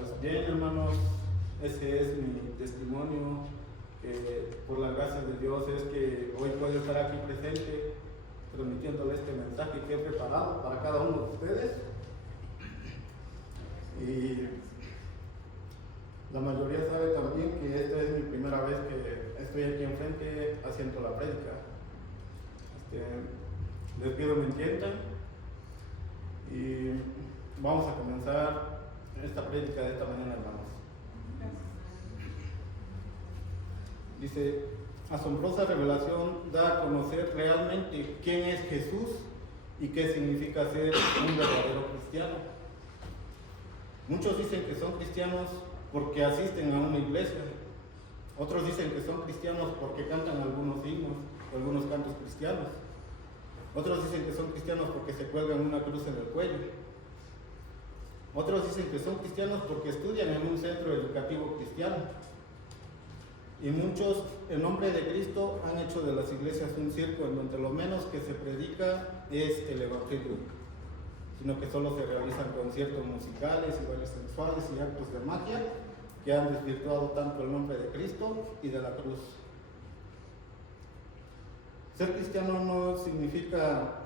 Pues bien, hermanos, ese es mi testimonio. Por la gracia de Dios es que hoy puedo estar aquí presente transmitiéndole este mensaje que he preparado para cada uno de ustedes. Y la mayoría sabe también que esta es mi primera vez que estoy aquí enfrente haciendo la prédica. Les pido me entiendan y vamos a comenzar esta prédica de esta manera, hermanos. Dice: asombrosa revelación da a conocer realmente quién es Jesús y qué significa ser un verdadero cristiano. Muchos dicen que son cristianos porque asisten a una iglesia. Otros dicen que son cristianos porque cantan algunos himnos, algunos cantos cristianos. Otros dicen que son cristianos porque se cuelgan una cruz en el cuello. Otros dicen que son cristianos porque estudian en un centro educativo cristiano. Y muchos, en nombre de Cristo, han hecho de las iglesias un circo en donde lo menos que se predica es el evangelio, sino que solo se realizan conciertos musicales y bailes sensuales y actos de magia que han desvirtuado tanto el nombre de Cristo y de la cruz. Ser cristiano no significa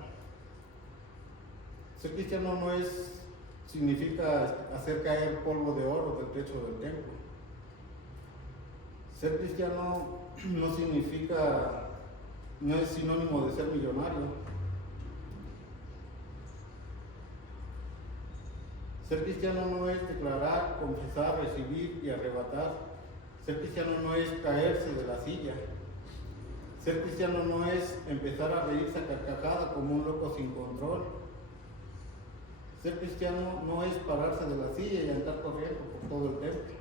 hacer caer polvo de oro del techo del templo. Ser cristiano no es sinónimo de ser millonario. Ser cristiano no es declarar, confesar, recibir y arrebatar. Ser cristiano no es caerse de la silla. Ser cristiano no es empezar a reírse a carcajada como un loco sin control. Ser cristiano no es pararse de la silla y andar corriendo por todo el templo.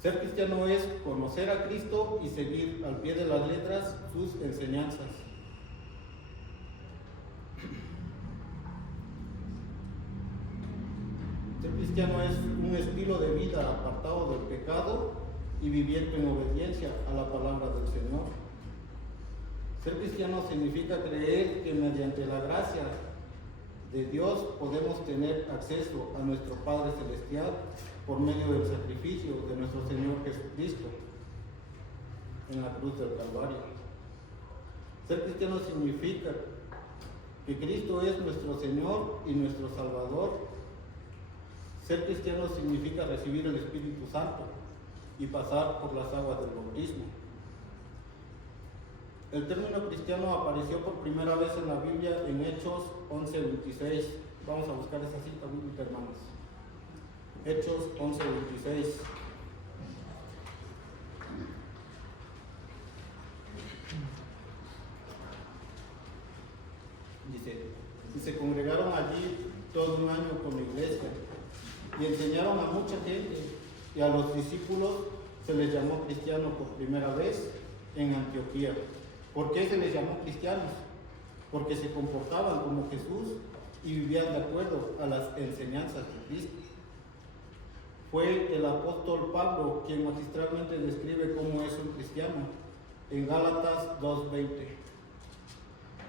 Ser cristiano es conocer a Cristo y seguir al pie de las letras sus enseñanzas. Ser cristiano es un estilo de vida apartado del pecado y viviendo en obediencia a la palabra del Señor. Ser cristiano significa creer que mediante la gracia de Dios podemos tener acceso a nuestro Padre Celestial por medio del sacrificio de nuestro Señor Jesucristo en la cruz del Calvario. Ser cristiano significa que Cristo es nuestro Señor y nuestro Salvador. Ser cristiano significa recibir el Espíritu Santo y pasar por las aguas del bautismo. El término cristiano apareció por primera vez en la Biblia en Hechos 11:26. Vamos a buscar esa cita bíblica, hermanos. Hechos 11:26. Dice: y se congregaron allí todo un año con la iglesia y enseñaron a mucha gente, y a los discípulos se les llamó cristianos por primera vez en Antioquía. ¿Por qué se les llamó cristianos? Porque se comportaban como Jesús y vivían de acuerdo a las enseñanzas de Cristo. Fue el apóstol Pablo quien magistralmente describe cómo es un cristiano en Gálatas 2:20.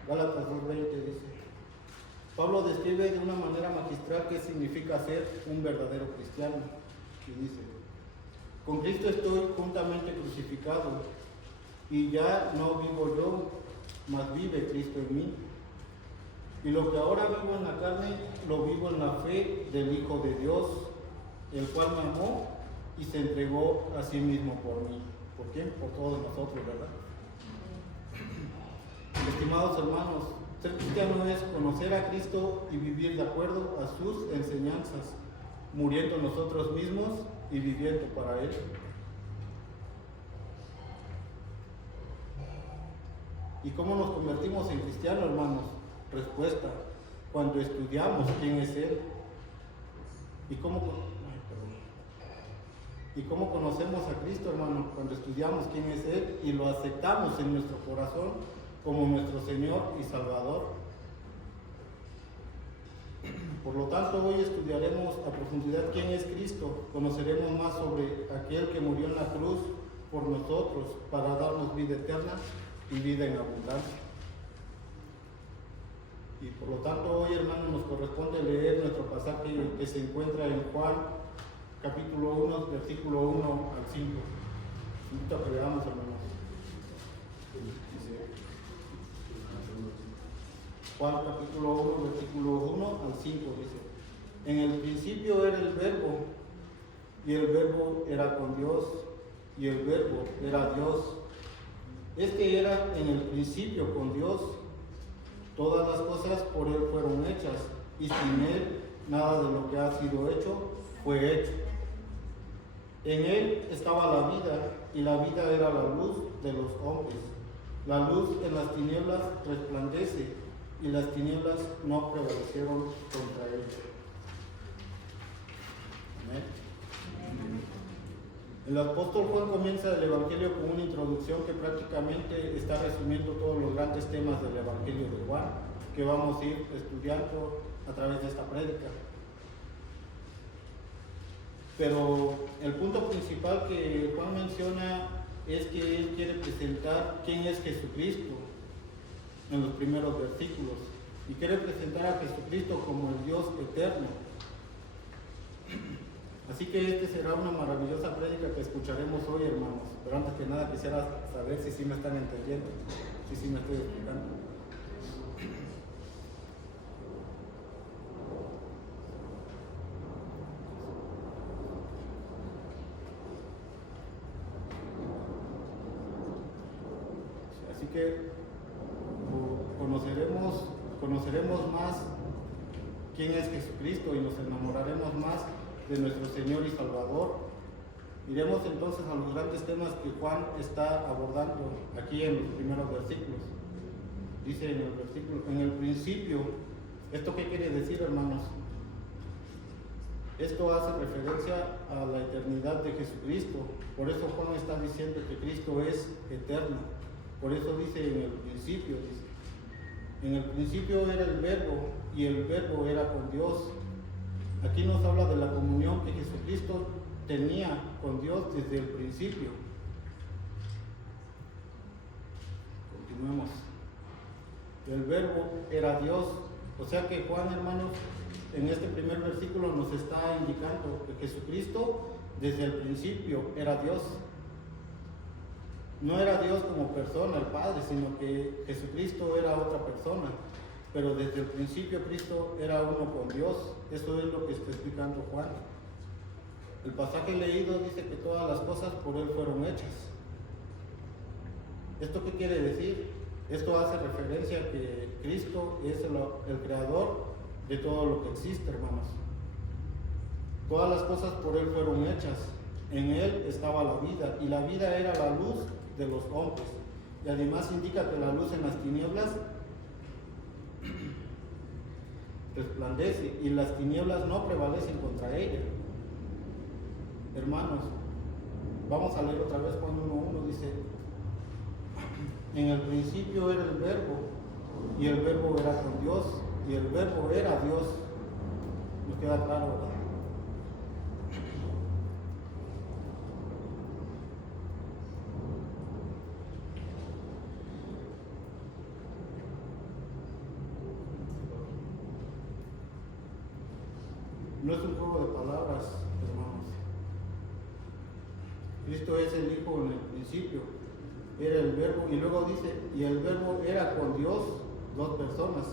Gálatas 2:20 dice: Pablo describe de una manera magistral qué significa ser un verdadero cristiano. Y dice: con Cristo estoy juntamente crucificado, y ya no vivo yo, mas vive Cristo en mí. Y lo que ahora vivo en la carne, lo vivo en la fe del Hijo de Dios, el cual me amó y se entregó a sí mismo por mí. ¿Por quién? Por todos nosotros, ¿verdad? Estimados hermanos, ser cristiano es conocer a Cristo y vivir de acuerdo a sus enseñanzas, muriendo nosotros mismos y viviendo para Él. ¿Y cómo nos convertimos en cristianos, hermanos? Respuesta: cuando estudiamos quién es Él. ¿Y cómo conocemos a Cristo, hermanos? Cuando estudiamos quién es Él y lo aceptamos en nuestro corazón como nuestro Señor y Salvador. Por lo tanto, hoy estudiaremos a profundidad quién es Cristo. Conoceremos más sobre aquel que murió en la cruz por nosotros para darnos vida eterna y vida en abundancia. Y por lo tanto hoy, hermanos, nos corresponde leer nuestro pasaje que se encuentra en Juan, capítulo 1, versículo 1 al 5. Invito a que veamos, hermanos. Dice, Juan, capítulo 1, versículo 1 al 5, dice: en el principio era el Verbo, y el Verbo era con Dios, y el Verbo era Dios. Este era en el principio con Dios. Todas las cosas por Él fueron hechas, y sin Él nada de lo que ha sido hecho fue hecho. En Él estaba la vida, y la vida era la luz de los hombres. La luz en las tinieblas resplandece, y las tinieblas no prevalecieron contra ella. Amén. El apóstol Juan comienza el Evangelio con una introducción que prácticamente está resumiendo todos los grandes temas del Evangelio de Juan, que vamos a ir estudiando a través de esta prédica. Pero el punto principal que Juan menciona es que él quiere presentar quién es Jesucristo en los primeros versículos, y quiere presentar a Jesucristo como el Dios eterno. Así que este será una maravillosa prédica que escucharemos hoy, hermanos. Pero antes que nada quisiera saber si sí me están entendiendo, si sí me estoy explicando. Así que conoceremos más quién es Jesucristo y nos enamoraremos más de nuestro Señor y Salvador. Iremos entonces a los grandes temas que Juan está abordando aquí en los primeros versículos. Dice en el versículo, en el principio. ¿Esto qué quiere decir, hermanos? Esto hace referencia a la eternidad de Jesucristo. Por eso Juan está diciendo que Cristo es eterno. Por eso dice en el principio, dice, en el principio era el Verbo, y el Verbo era con Dios. Aquí nos habla de la comunión que Jesucristo tenía con Dios desde el principio. Continuemos. El Verbo era Dios. O sea que Juan, hermanos, en este primer versículo nos está indicando que Jesucristo desde el principio era Dios. No era Dios como persona, el Padre, sino que Jesucristo era otra persona. Pero desde el principio Cristo era uno con Dios. Eso es lo que está explicando Juan. El pasaje leído dice que todas las cosas por Él fueron hechas. ¿Esto qué quiere decir? Esto hace referencia a que Cristo es el creador de todo lo que existe, hermanos. Todas las cosas por Él fueron hechas. En Él estaba la vida, y la vida era la luz de los hombres. Y además indica que la luz en las tinieblas resplandece, y las tinieblas no prevalecen contra ella. Hermanos, vamos a leer otra vez Juan 1:1. Dice: en el principio era el Verbo, y el Verbo era con Dios, y el Verbo era Dios. ¿Nos queda claro, verdad? No es un juego de palabras, hermanos. Cristo es el Hijo en el principio, era el Verbo, y luego dice, y el Verbo era con Dios, dos personas,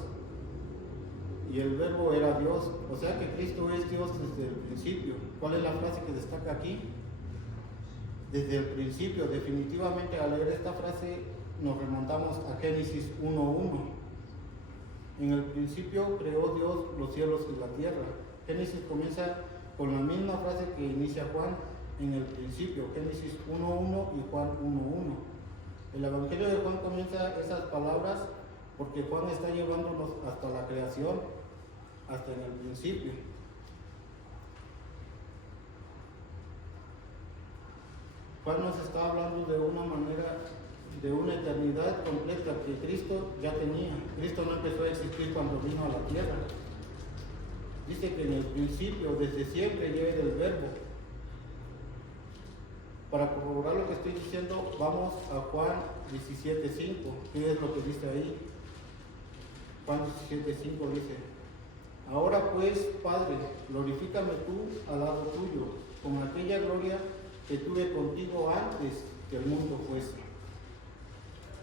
y el Verbo era Dios. O sea que Cristo es Dios desde el principio. ¿Cuál es la frase que destaca aquí? Desde el principio. Definitivamente al leer esta frase nos remontamos a Génesis 1:1. En el principio creó Dios los cielos y la tierra. Génesis comienza con la misma frase que inicia Juan en el principio, Génesis 1:1 y Juan 1:1. El Evangelio de Juan comienza esas palabras porque Juan está llevándonos hasta la creación, hasta en el principio. Juan nos está hablando de una manera, de una eternidad completa que Cristo ya tenía. Cristo no empezó a existir cuando vino a la tierra. Dice que en el principio, desde siempre, ya era el Verbo. Para corroborar lo que estoy diciendo, vamos a Juan 17:5. ¿Qué es lo que dice ahí? Juan 17:5 dice: ahora pues, Padre, glorifícame tú al lado tuyo, con aquella gloria que tuve contigo antes que el mundo fuese.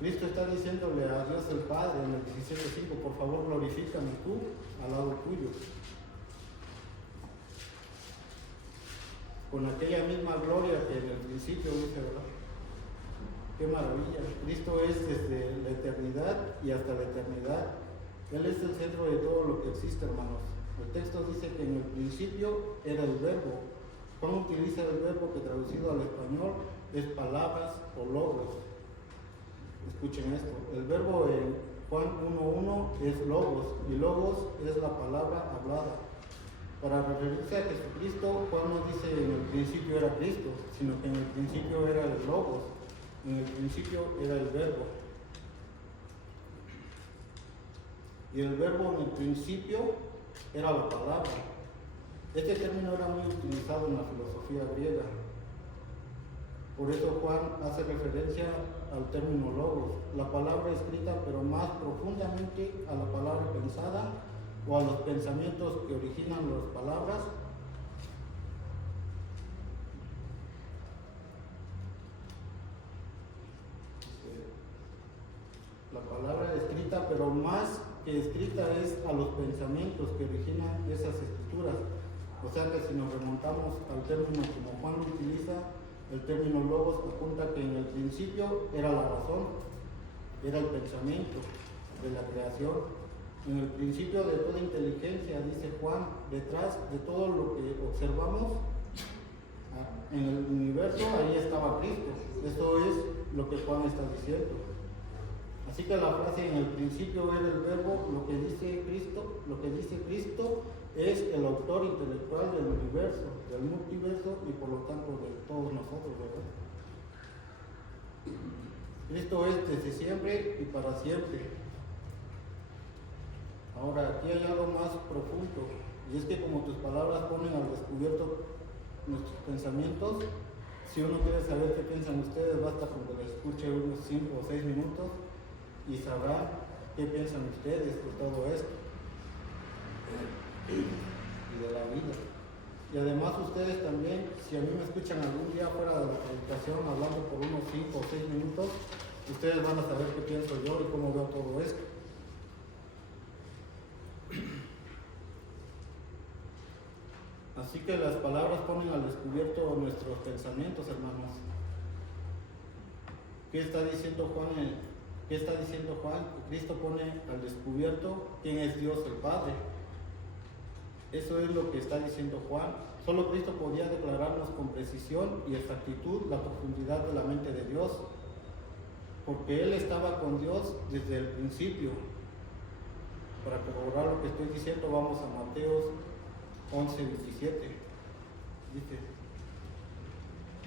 Cristo está diciéndole a Dios el Padre en el 17:5: por favor, glorifícame tú al lado tuyo. Con aquella misma gloria que en el principio dice, ¿verdad? Qué maravilla. Cristo es desde la eternidad y hasta la eternidad. Él es el centro de todo lo que existe, hermanos. El texto dice que en el principio era el verbo. Juan utiliza el verbo que traducido al español es palabras o logos. Escuchen esto. El verbo en Juan 1:1 es logos, y logos es la palabra hablada. Para referirse a Jesucristo, Juan no dice en el principio era Cristo, sino que en el principio era el logos, en el principio era el verbo. Y el verbo en el principio era la palabra. Este término era muy utilizado en la filosofía griega. Por eso Juan hace referencia al término logos, la palabra escrita, pero más profundamente a la palabra pensada o a los pensamientos que originan las palabras. La palabra escrita, pero más que escrita es a los pensamientos que originan esas escrituras. O sea que si nos remontamos al término como Juan lo utiliza, el término logos apunta que en el principio era la razón, era el pensamiento de la creación. En el principio de toda inteligencia, dice Juan, detrás de todo lo que observamos en el universo, ahí estaba Cristo. Eso es lo que Juan está diciendo. Así que la frase en el principio era el verbo, lo que dice Cristo es el autor intelectual del universo, del multiverso y por lo tanto de todos nosotros, ¿verdad? Cristo es desde siempre y para siempre. Ahora, aquí hay algo más profundo, y es que como tus palabras ponen al descubierto nuestros pensamientos, si uno quiere saber qué piensan ustedes, basta con que les escuche unos 5 o 6 minutos y sabrá qué piensan ustedes de todo esto y de la vida. Y además ustedes también, si a mí me escuchan algún día fuera de la predicación hablando por unos 5 o 6 minutos, ustedes van a saber qué pienso yo y cómo veo todo esto. Así que las palabras ponen al descubierto nuestros pensamientos, hermanos. ¿Qué está diciendo Juan? Cristo pone al descubierto quién es Dios el Padre. Eso es lo que está diciendo Juan. Solo Cristo podía declararnos con precisión y exactitud la profundidad de la mente de Dios, porque Él estaba con Dios desde el principio. Para corroborar lo que estoy diciendo, vamos a Mateo 11:27. Dice: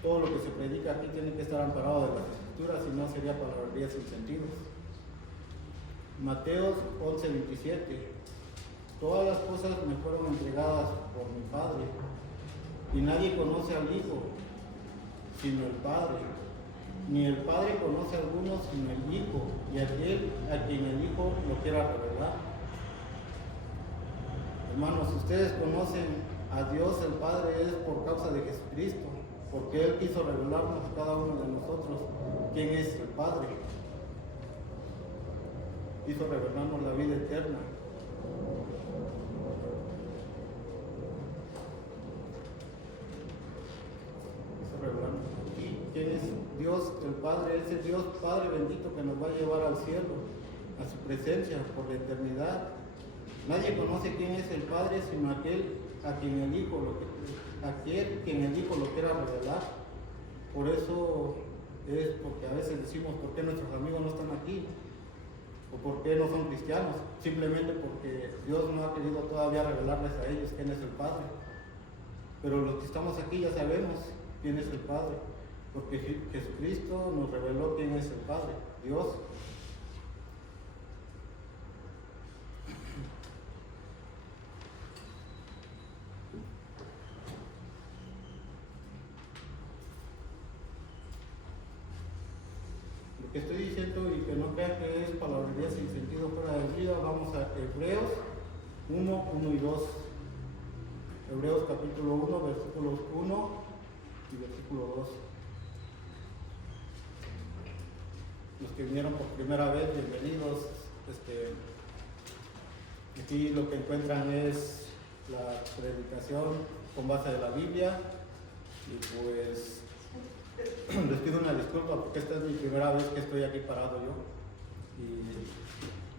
todo lo que se predica aquí tiene que estar amparado de las Escrituras, si no sería palabrería sin sentido. Mateo 11:27. Todas las cosas me fueron entregadas por mi Padre, y nadie conoce al Hijo sino el Padre, ni el Padre conoce a alguno sino el Hijo, y aquel a quien el Hijo lo quiera revelar. Hermanos, si ustedes conocen a Dios el Padre es por causa de Jesucristo, porque Él quiso revelarnos a cada uno de nosotros quién es el Padre. Quiso revelarnos la vida eterna. Quiso revelarnos aquí quién es Dios el Padre, ese Dios Padre bendito que nos va a llevar al cielo, a su presencia por la eternidad. Nadie conoce quién es el Padre sino aquel a quien el Hijo lo quiera revelar. Por eso es porque a veces decimos por qué nuestros amigos no están aquí o por qué no son cristianos, simplemente porque Dios no ha querido todavía revelarles a ellos quién es el Padre. Pero los que estamos aquí ya sabemos quién es el Padre, porque Jesucristo nos reveló quién es el Padre, Dios. Lo que estoy diciendo, y que no crean que es palabrería sin sentido fuera de vida, vamos vamos a Hebreos 1, 1 y 2. Hebreos capítulo 1, versículos 1 y versículo 2. Los que vinieron por primera vez, bienvenidos. Aquí lo que encuentran es la predicación con base de la Biblia. Y pues les pido una disculpa porque esta es mi primera vez que estoy aquí parado yo. Y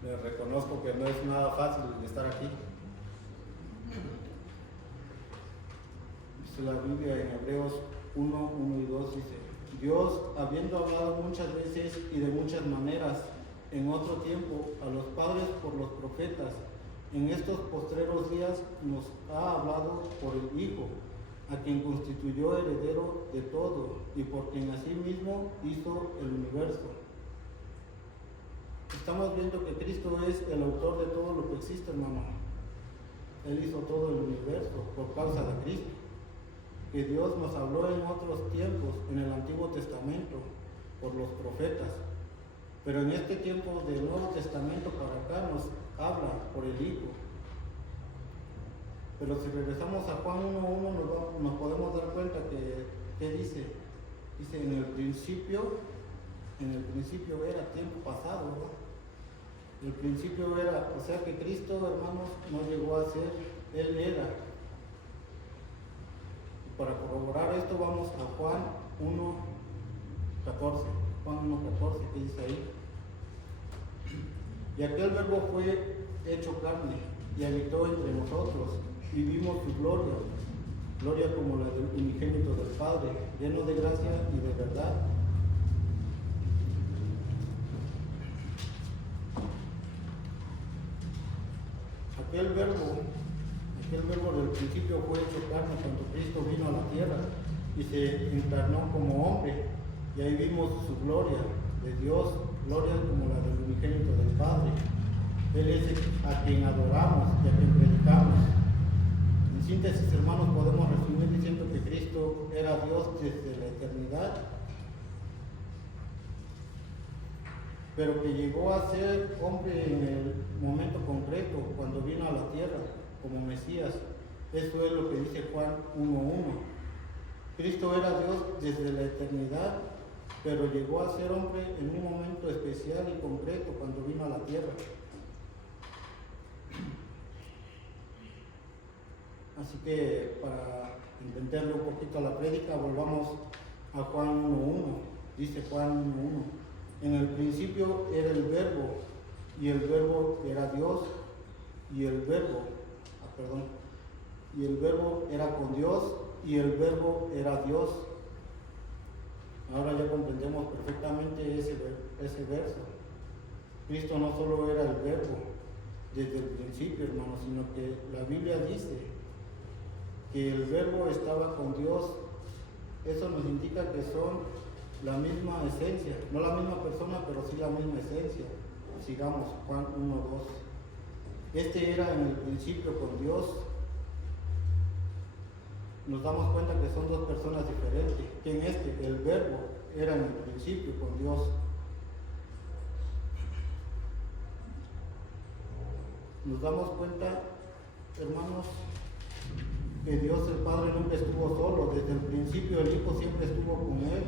les reconozco que no es nada fácil estar aquí. Dice la Biblia en Hebreos 1, 1 y 2, dice: Dios, habiendo hablado muchas veces y de muchas maneras en otro tiempo a los padres por los profetas, en estos postreros días nos ha hablado por el Hijo, a quien constituyó heredero de todo y por quien asimismo hizo el universo. Estamos viendo que Cristo es el autor de todo lo que existe, hermano. Él hizo todo el universo por causa de Cristo. Que Dios nos habló en otros tiempos, en el Antiguo Testamento, por los profetas. Pero en este tiempo del Nuevo Testamento para acá nos habla por el Hijo. Pero si regresamos a Juan 1:1 nos podemos dar cuenta que dice. Dice, en el principio era tiempo pasado, ¿verdad? El principio era, o sea que Cristo, hermanos, no llegó a ser, Él era. Y para corroborar esto vamos a Juan 1:14. Juan 1:14, que dice ahí: Y aquel verbo fue hecho carne y habitó entre nosotros, y vimos su gloria, gloria como la del unigénito del Padre, lleno de gracia y de verdad. Aquel verbo del principio fue hecho carne cuando Cristo vino a la tierra y se encarnó como hombre, y ahí vimos su gloria de Dios, gloria como la del unigénito del Padre. Él es a quien adoramos y a quien predicamos. En síntesis, hermanos, podemos resumir diciendo que Cristo era Dios desde la eternidad, pero que llegó a ser hombre en el momento concreto, cuando vino a la tierra como Mesías. Eso es lo que dice Juan 1:1. Cristo era Dios desde la eternidad, pero llegó a ser hombre en un momento especial y concreto cuando vino a la tierra. Así que para entenderle un poquito a la prédica, volvamos a Juan 1:1. Dice Juan 1:1: En el principio era el verbo, y el verbo era Dios, y el verbo era con Dios, y el verbo era Dios. Ahora ya comprendemos perfectamente ese verso. Cristo no solo era el verbo desde el principio, hermano, sino que la Biblia dice que el verbo estaba con Dios. Eso nos indica que son la misma esencia, no la misma persona, pero sí la misma esencia. Sigamos, Juan 1:2. Este era en el principio con Dios. Nos damos cuenta que son dos personas diferentes. Que en el verbo era en el principio con Dios. Nos damos cuenta, hermanos, que Dios el Padre nunca estuvo solo. Desde el principio el Hijo siempre estuvo con Él.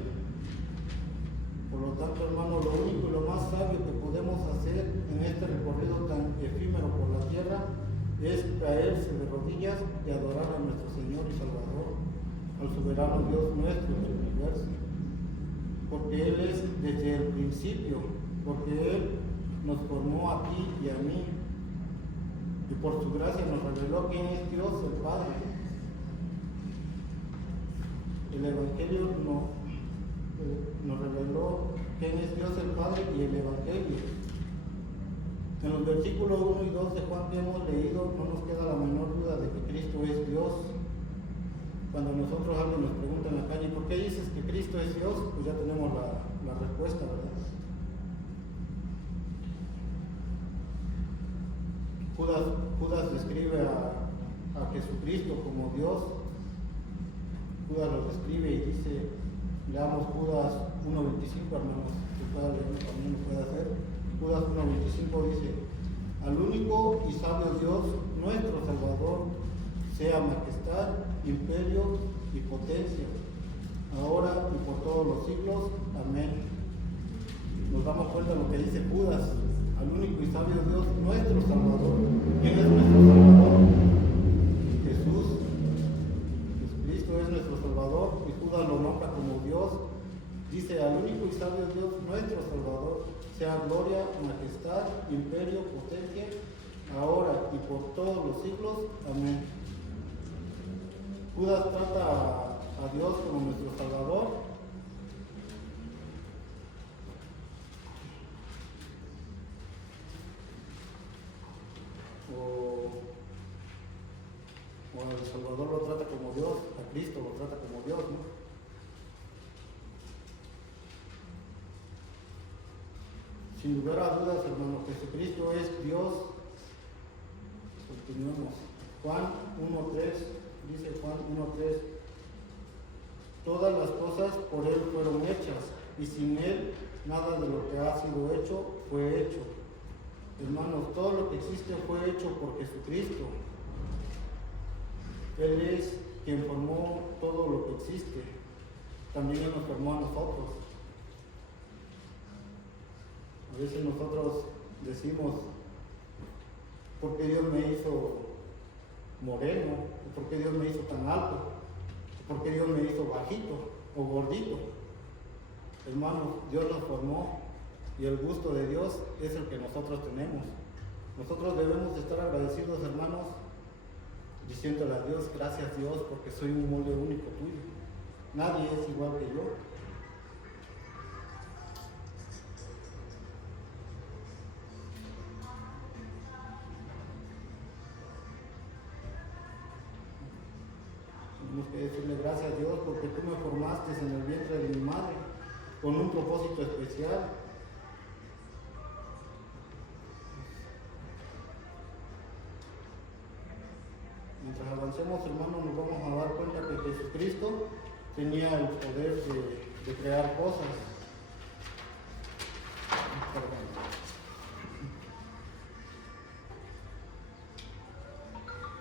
Por lo tanto, hermano, lo único y lo más sabio que podemos hacer en este recorrido tan efímero por la tierra es caerse de rodillas y adorar a nuestro Señor y Salvador, al soberano Dios nuestro del universo. Porque Él es desde el principio, porque Él nos formó a ti y a mí, y por su gracia nos reveló quién es Dios el Padre. El Evangelio nos reveló quién es Dios el Padre y el Evangelio. En los versículos 1 y 2 de Juan que hemos leído, no nos queda la menor duda de que Cristo es Dios. Cuando nosotros alguien nos pregunta en la calle, ¿por qué dices que Cristo es Dios? Pues ya tenemos la respuesta, ¿verdad? Judas describe a Jesucristo como Dios. Judas lo describe y dice, leamos Judas 1:25, hermanos, que pueda leer también lo puede hacer. Judas 1:25 dice: al único y sabio Dios, nuestro Salvador, sea majestad, imperio y potencia, ahora y por todos los siglos. Amén. Nos damos cuenta de lo que dice Judas, al único y sabio Dios, nuestro Salvador. ¿Quién es nuestro Salvador? Jesús. Jesucristo es nuestro Salvador, y Judas lo nombra como Dios. Dice, al único y sabio Dios, nuestro Salvador, sea gloria, majestad, imperio, potencia, ahora y por todos los siglos. Amén. Judas trata a Dios como nuestro Salvador. O el Salvador lo trata como Dios, a Cristo lo trata como Dios, ¿no? Sin lugar a dudas, hermano, Jesucristo es Dios. Continuemos. Juan 1.3, dice Juan 1.3, todas las cosas por Él fueron hechas, y sin Él nada de lo que ha sido hecho fue hecho. Hermanos, todo lo que existe fue hecho por Jesucristo. Él es quien formó todo lo que existe. También Él nos formó a nosotros. A veces nosotros decimos, ¿por qué Dios me hizo moreno? ¿Por qué Dios me hizo tan alto? ¿Por qué Dios me hizo bajito o gordito? Hermanos, Dios nos formó y el gusto de Dios es el que nosotros tenemos. Nosotros debemos estar agradecidos, hermanos, diciéndole a Dios, gracias Dios, porque soy un molde único tuyo. Nadie es igual que yo. Tenemos que decirle gracias a Dios porque tú me formaste en el vientre de mi madre con un propósito especial. Mientras avancemos, hermanos, nos vamos a dar cuenta que Jesucristo tenía el poder de crear cosas.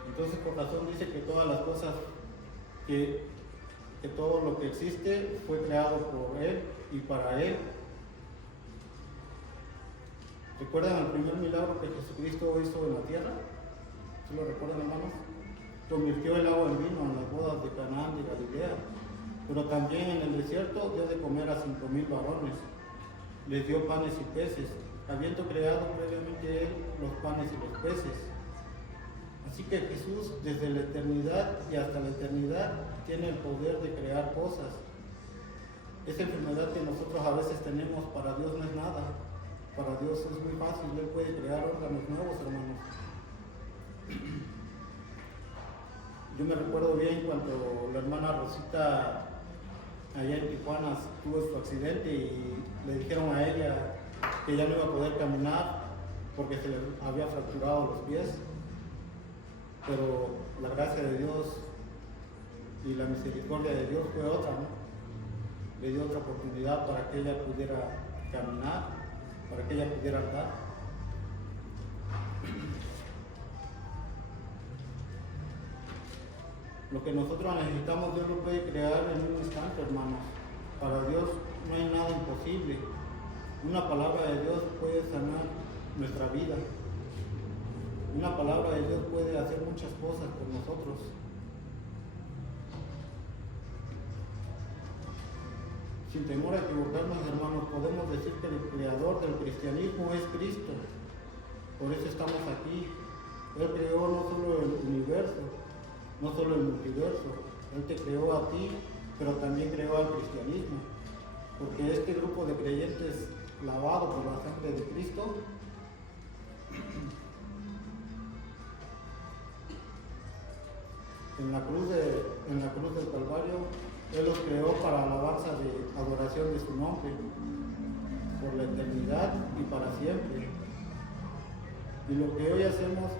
Entonces, por razón dice que todas las cosas, que todo lo que existe fue creado por Él y para Él. ¿Recuerdan el primer milagro que Jesucristo hizo en la tierra? ¿Sí lo recuerdan, hermanos? Convirtió el agua en vino en las bodas de Canaán de Galilea, pero también en el desierto dio de comer a 5,000 varones. Les dio panes y peces, habiendo creado previamente Él los panes y los peces. Así que Jesús, desde la eternidad y hasta la eternidad, tiene el poder de crear cosas. Esa enfermedad que nosotros a veces tenemos, para Dios no es nada. Para Dios es muy fácil, Él puede crear órganos nuevos, hermanos. Yo me recuerdo bien cuando la hermana Rosita allá en Tijuana tuvo su accidente y le dijeron a ella que ya no iba a poder caminar porque se le había fracturado los pies. Pero la gracia de Dios y la misericordia de Dios fue otra, ¿no? Le dio otra oportunidad para que ella pudiera caminar, para que ella pudiera andar. Lo que nosotros necesitamos, Dios lo puede crear en un instante, hermanos. Para Dios no hay nada imposible. Una palabra de Dios puede sanar nuestra vida. Una palabra de Dios puede hacer muchas cosas por nosotros. Sin temor a equivocarnos, hermanos, podemos decir que el creador del cristianismo es Cristo. Por eso estamos aquí. Él creó no solo el universo, no solo el multiverso. Él te creó a ti, pero también creó al cristianismo. Porque este grupo de creyentes lavados por la sangre de Cristo en la cruz del Calvario, Él los creó para alabanza de adoración de su nombre, por la eternidad y para siempre. Y lo que hoy hacemos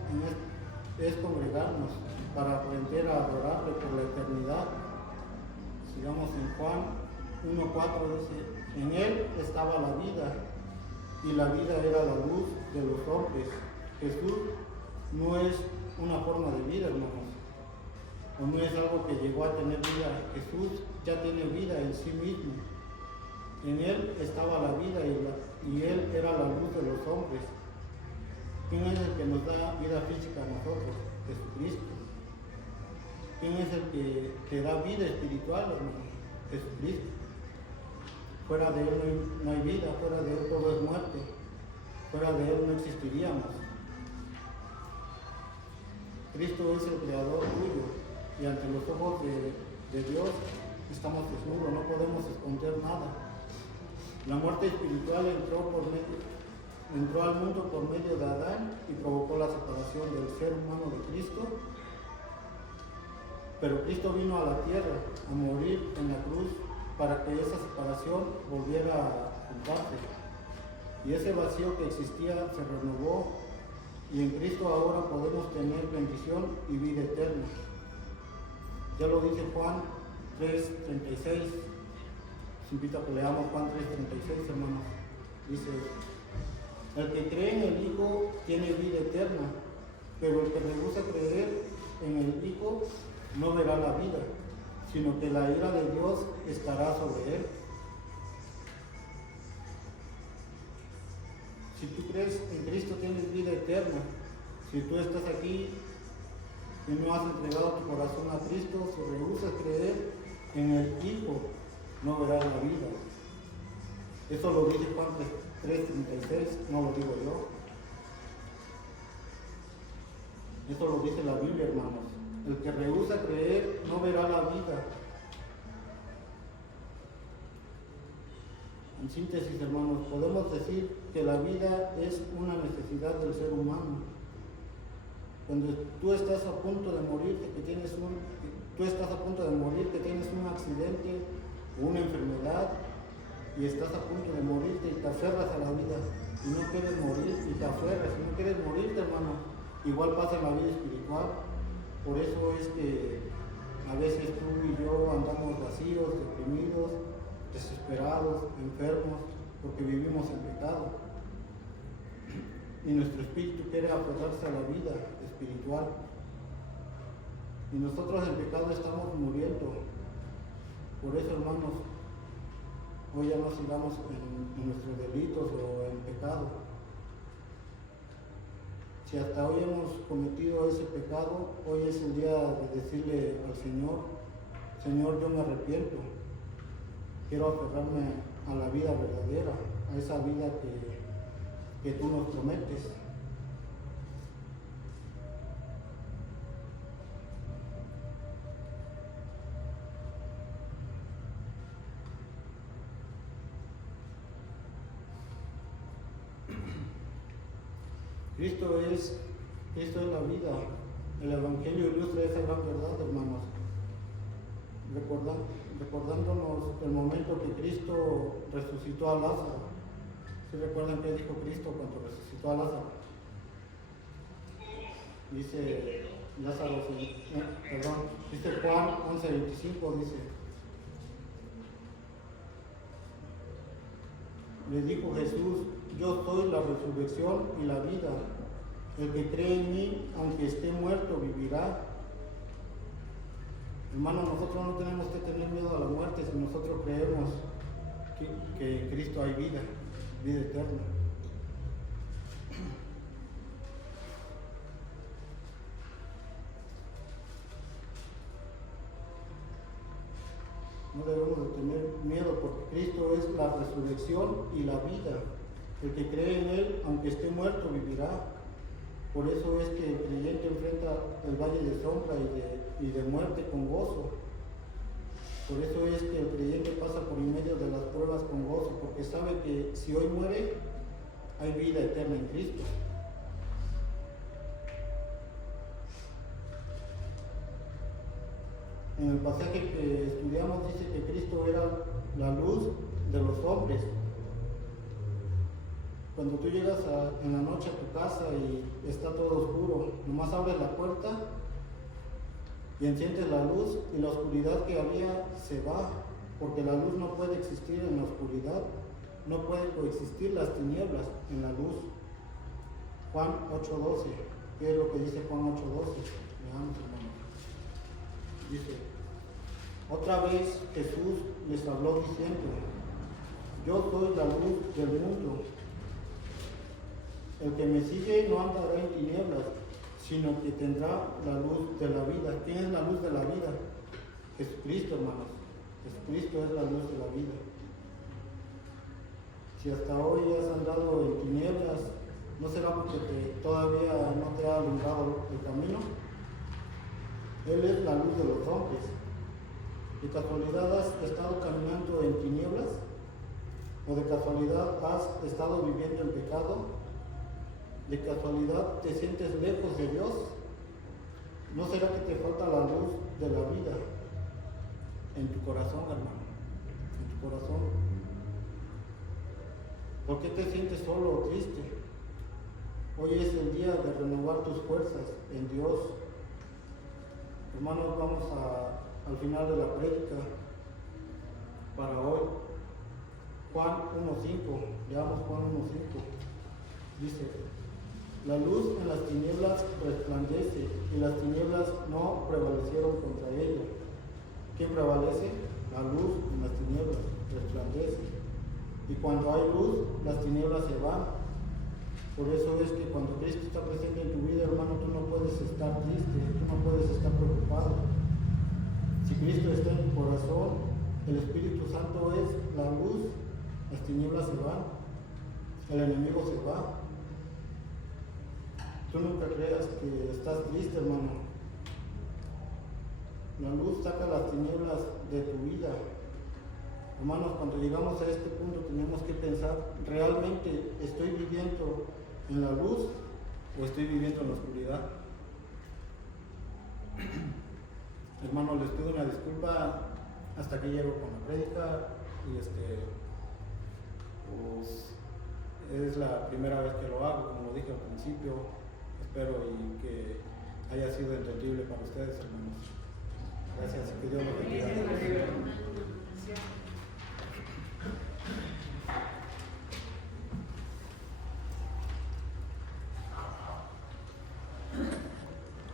es congregarnos para aprender a adorarle por la eternidad. Sigamos en Juan 1.4, dice, en Él estaba la vida, y la vida era la luz de los hombres. Jesús no es una forma de vida, hermanos, o no es algo que llegó a tener vida. Jesús ya tiene vida en sí mismo. En Él estaba la vida y Él era la luz de los hombres. ¿Quién es el que nos da vida física a nosotros? Jesucristo. ¿Quién es el que da vida espiritual, hermano? Jesucristo. Fuera de Él no hay vida, fuera de Él todo es muerte. Fuera de Él no existiríamos. Cristo es el creador tuyo y ante los ojos de Dios estamos desnudos, no podemos esconder nada. La muerte espiritual entró al mundo por medio de Adán y provocó la separación del ser humano de Cristo. Pero Cristo vino a la tierra a morir en la cruz para que esa separación volviera a juntarse. Y ese vacío que existía se renovó y en Cristo ahora podemos tener bendición y vida eterna. Ya lo dice Juan 3:36. Les invito a que leamos Juan 3:36, hermanos. Dice: el que cree en el Hijo tiene vida eterna, pero el que rehúsa creer en el Hijo no verá la vida, sino que la ira de Dios estará sobre él. Si tú crees en Cristo tienes vida eterna. Si tú estás aquí y no has entregado tu corazón a Cristo, si rehusas creer en el Hijo, no verás la vida. Eso lo dice Juan 3:36, no lo digo yo. Eso lo dice la Biblia, hermanos. El que rehúsa creer no verá la vida. En síntesis, hermanos, podemos decir que la vida es una necesidad del ser humano. Cuando tú estás a punto de morir, que tienes un accidente o una enfermedad y estás a punto de morirte y te aferras a la vida y no quieres morir y te aferras y no quieres morirte, hermano, igual pasa en la vida espiritual. Por eso es que a veces tú y yo andamos vacíos, deprimidos, desesperados, enfermos, porque vivimos en pecado. Y nuestro espíritu quiere aferrarse a la vida espiritual. Y nosotros en pecado estamos muriendo. Por eso, hermanos, hoy ya no sigamos en nuestros delitos o en pecado. Si hasta hoy hemos cometido ese pecado, hoy es el día de decirle al Señor: Señor, yo me arrepiento. Quiero aferrarme a la vida verdadera, a esa vida que tú nos prometes. Cristo es la vida. El Evangelio ilustra esa gran verdad, hermanos. Recordándonos el momento que Cristo resucitó a Lázaro. ¿Sí recuerdan qué dijo Cristo cuando resucitó a Lázaro? Dice dice Juan 11:25, dice: le dijo Jesús: yo soy la resurrección y la vida. El que cree en mí, aunque esté muerto, vivirá. Hermanos, nosotros no tenemos que tener miedo a la muerte si nosotros creemos que en Cristo hay vida eterna. No debemos de tener miedo porque Cristo es la resurrección y la vida. El que cree en Él, aunque esté muerto, vivirá. Por eso es que el creyente enfrenta el valle de sombra y de muerte con gozo. Por eso es que el creyente pasa por en medio de las pruebas con gozo, porque sabe que si hoy muere, hay vida eterna en Cristo. En el pasaje que estudiamos dice que Cristo era la luz de los hombres. Cuando tú llegas en la noche a tu casa y está todo oscuro, nomás abres la puerta y enciendes la luz y la oscuridad que había se va, porque la luz no puede existir en la oscuridad, no puede coexistir las tinieblas en la luz. Juan 8:12. ¿Qué es lo que dice Juan 8:12? Veamos, hermanos. Dice, otra vez Jesús les habló diciendo, yo soy la luz del mundo. El que me sigue no andará en tinieblas, sino que tendrá la luz de la vida. ¿Quién es la luz de la vida? Jesucristo, hermanos. Jesucristo es la luz de la vida. Si hasta hoy has andado en tinieblas, ¿no será porque todavía no te ha alumbrado el camino? Él es la luz de los hombres. ¿De casualidad has estado caminando en tinieblas? ¿O de casualidad has estado viviendo en pecado? ¿De casualidad te sientes lejos de Dios? ¿No será que te falta la luz de la vida en tu corazón, hermano? En tu corazón. ¿Por qué te sientes solo o triste? Hoy es el día de renovar tus fuerzas en Dios. Hermanos, vamos al final de la prédica para hoy. Juan 1:5. Leamos Juan 1:5. Dice, la luz en las tinieblas resplandece y las tinieblas no prevalecieron contra ella. ¿Quién prevalece? La luz en las tinieblas resplandece. Y cuando hay luz, las tinieblas se van. Por eso es que cuando Cristo está presente en tu vida, hermano, tú no puedes estar triste, tú no puedes estar preocupado. Si Cristo está en tu corazón, el Espíritu Santo es la luz, las tinieblas se van, el enemigo se va. Tú nunca creas que estás triste, hermano. La luz saca las tinieblas de tu vida. Hermanos, cuando llegamos a este punto tenemos que pensar, ¿realmente estoy viviendo en la luz o estoy viviendo en la oscuridad? Hermanos, les pido una disculpa hasta que llego con la prédica y pues es la primera vez que lo hago, como lo dije al principio. Espero y que haya sido entendible para ustedes, hermanos. Gracias y que Dios los bendiga.